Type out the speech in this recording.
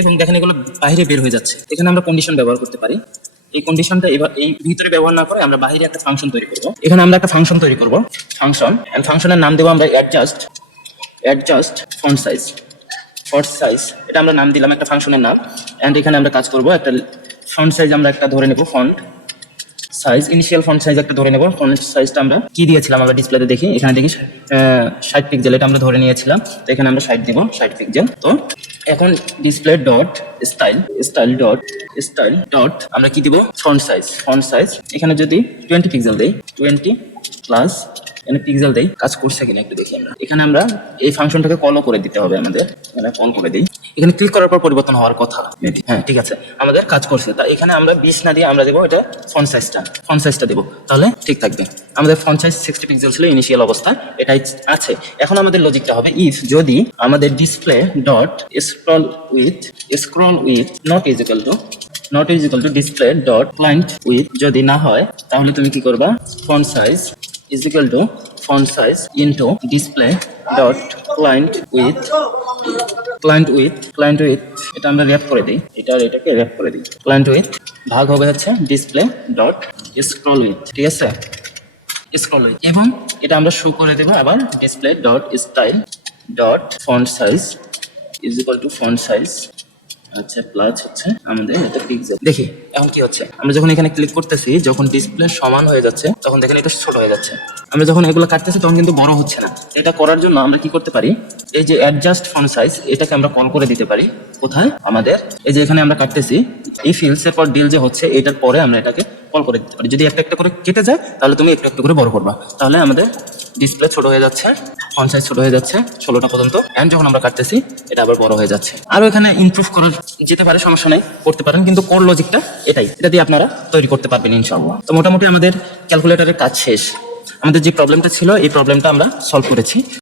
এবং দেখেন এগুলো বাইরে বের হয়ে যাচ্ছে। এখানে আমরা কন্ডিশন ব্যবহার করতে পারি। এই কন্ডিশনটা এবার এই ভিতরে ব্যবহার না করে আমরা বাইরে একটা ফাংশন তৈরি করব। এখানে আমরা একটা ফাংশন তৈরি করব, ফাংশন, এন্ড ফাংশনের নাম দেবো আমরা অ্যাডজাস্ট ফন্ট সাইজ। এটা আমরা নাম দিলাম একটা ফাংশনের নাম। এন্ড এখানে আমরা কাজ করব, একটা ফন্ট সাইজ আমরা একটা ধরে নেব, font size, initial font size একটা ধরে নেব। ফন্ট সাইজটা আমরা কি দিয়েছিলাম আমরা ডিসপ্লেতে দেখি, এখানে দেখি 60 পিক্সেল, এটা আমরা ধরে নিয়েছিলাম। তো এখানে আমরা 60 দিব, 60 পিক্সেল। তো এখন ডিসপ্লে ডট স্টাইল ডট আমরা কি দিব, ফন্ট সাইজ এখানে যদি 20 পিক্সেল দেই, 20 প্লাস এখানে পিক্সেল দেই, কাজ করছে কিনা একটু দেখি আমরা। এখানে আমরা এই ফাংশনটাকে কলও করে দিতে হবে আমাদের, এখানে কল করে দিই। এখানে ক্লিক করার পর পরিবর্তন হওয়ার কথা, হ্যাঁ ঠিক আছে, আমাদের কাজ করছে। তা এখানে আমরা 20 না দিয়ে আমরা দেবো এটা ফন্ট সাইজটা দেবো, তাহলে ঠিক থাকবে। আমাদের ফন্ট সাইজ 60 পিক্সেল ছিল ইনিশিয়াল অবস্থা, এটাই আছে। এখন আমাদের লজিকটা হবে, ইফ যদি আমাদের display dot scroll with not is equal to display dot client with যদি না হয়, তাহলে তুমি কি করবা, font size is equal to font size into display dot client with এটা আমরা র্যাপ করে দিই, এটাকে র্যাপ করে দিই। client with ভাগ হবে হচ্ছে display dot scroll with, ঠিক আছে, scroll with, এবং এটা আমরা শো করে দেব আবার display dot style dot font size is equal to font size, আচ্ছা প্লাস হচ্ছে আমাদের এটা পিক্সেল। দেখি এখন কি হচ্ছে, আমরা যখন এখানে ক্লিক করতেছি, যখন ডিসপ্লে সমান হয়ে যাচ্ছে তখন দেখেন এটা ছোট হয়ে যাচ্ছে। আমরা যখন এগুলো কাটতেছি তখন কিন্তু বড় হচ্ছে না। এটা করার জন্য আমরা কি করতে পারি, এই যে অ্যাডজাস্ট ফন্ট সাইজ এটাকে আমরা কল করে দিতে পারি। কোথায়, আমাদের এই যে এখানে আমরা কাটতেছি, এই ফিল্ডস এর পর ডিল যে হচ্ছে এটার পরে আমরা এটাকে কল করে দিতে পারি। যদি একটা একটা করে কেটে যায় তাহলে তুমি একটু একটু করে বড় করবা, তাহলে আমাদের ডিসপ্লে ছোট হয়ে যাচ্ছে, ফন্ট সাইজ ছোট হয়ে যাচ্ছে 16টা পর্যন্ত। এন্ড যখন আমরা কাটতেছি এটা আবার বড় হয়ে যাচ্ছে। আরো এখানে ইমপ্রুভ করা যেতে পারে, সমস্যা নেই, করতে পারেন, কিন্তু কোর লজিকটা এটাই, এটা দিয়ে আপনারা তৈরি করতে পারবেন ইনশাআল্লাহ। তো মোটামুটি আমাদের ক্যালকুলেটরের কাজ শেষ। আমাদের যে প্রবলেমটা ছিল এই প্রবলেমটা আমরা সলভ করেছি।